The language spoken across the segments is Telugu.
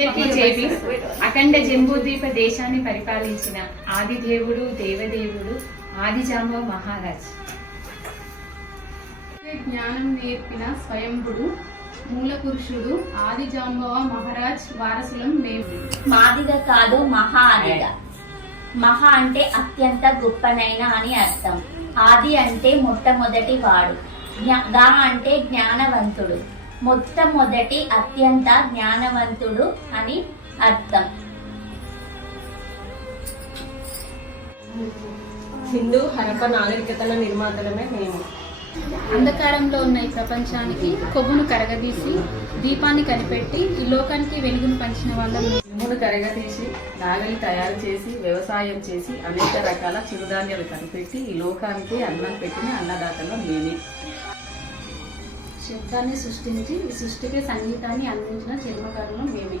అందరికీ జేబీ. అఖండ జంబూద్వీప దేశాన్ని పరిపాలించిన ఆదిదేవుడు దేవదేవుడు ఆదిజాంబవ మహారాజ్. జ్ఞానం నేర్పిన స్వయంభుడు మూల పురుషుడు ఆదిజాంబవ మహారాజ్ వారసులం మేము. మాదిగ కాదు మహా ఆదిగ. మహా అంటే అత్యంత గొప్పనైన అని అర్థం. ఆది అంటే మొట్టమొదటి వాడు. గా అంటే జ్ఞానవంతుడు. మొట్టమొదటి అత్యంత జ్ఞానవంతుడు అని అర్థం. సింధు హరప్ప నాగరికతల నిర్మాతలమే మేము. అంధకారంలో ఉన్న ఈ ప్రపంచానికి కొవ్వును కరగదీసి దీపాన్ని కనిపెట్టి ఈ లోకానికి వెలుగును పంచిన వాళ్ళం. ఇనుమును కరగతీసి నాగలి తయారు చేసి వ్యవసాయం చేసి అనేక రకాల చిరుధాన్యాలు కనిపెట్టి ఈ లోకానికి అన్నం పెట్టిన అన్నదాతలో మేమే. శబ్దాన్ని సృష్టించి ఈ సృష్టికి సంగీతాన్ని అందించిన జన్మకారులం మేమే.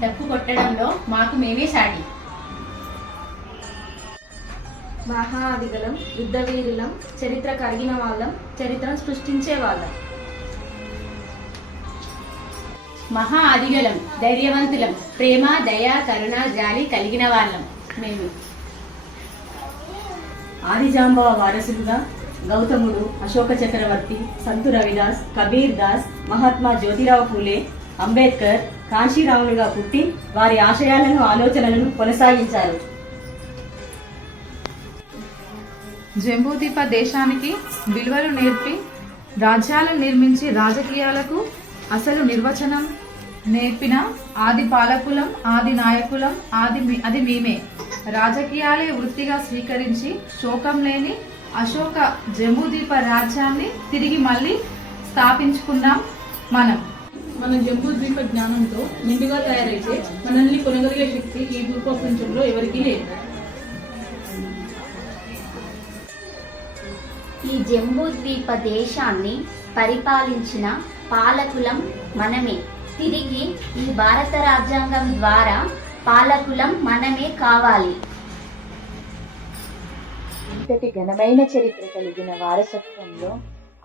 డప్పు కొట్టడంలో మాకు మేమే సాటి. మహా ఆదిగలం, యుద్ధవీరులం, చరిత్ర కరిగిన వాళ్ళం, చరిత్రను సృష్టించే వాళ్ళం. మహా ఆదిగలం, ధైర్యవంతులం, ప్రేమ దయ కరుణ జాలి కలిగిన వాళ్ళం మేము. ఆదిజాంబవ వారసులుగా గౌతముడు, అశోక చక్రవర్తి, సంతు రవిదాస్, కబీర్ దాస్, మహాత్మా జ్యోతిరావు ఫూలే, అంబేద్కర్ కాంశీరాములుగా పుట్టి వారి ఆశయాలను ఆలోచనలను కొనసాగించారు. జంబూద్వీప దేశానికి విలువలు నేర్పి రాజ్యాలను నిర్మించి రాజకీయాలకు అసలు నిర్వచనం నేర్పిన ఆది పాలకులం, ఆది నాయకులం, అది మేమే. రాజకీయాలే వృత్తిగా స్వీకరించి శోకం లేని అశోక జంబూద్వీప రాజ్యాన్ని తిరిగి మళ్ళీ స్థాపించుకున్నాం మనం. మన జంబూద్వీప జ్ఞానంతో నిండుగా తయారైతే మనల్ని కొనగలిగే శక్తి ఈ భూప్రపంచంలో ఎవరికీ లేదు. ఈ జంబూద్వీప దేశాన్ని పరిపాలించిన పాలకులం మనమే. తిరిగి ఈ భారత రాజ్యాంగం ద్వారా పాలకులం మనమే కావాలి. ఇంతటి ఘనమైన చరిత్ర కలిగిన వారసత్వంలో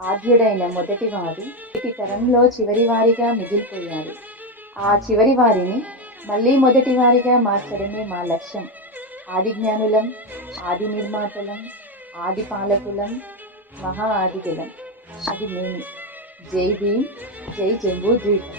ఆద్యుడైన మొదటివాడు ఇటు తరంలో చివరివారిగా మిగిలిపోయాడు. ఆ చివరి వారిని మళ్ళీ మొదటివారిగా మార్చడమే మా లక్ష్యం. ఆది జ్ఞానులం, ఆది నిర్మాతలం, ఆది పాలకులం, మహా ఆదిగలం, అది మేము. జై భీమ్, జై జంబూద్వీపం.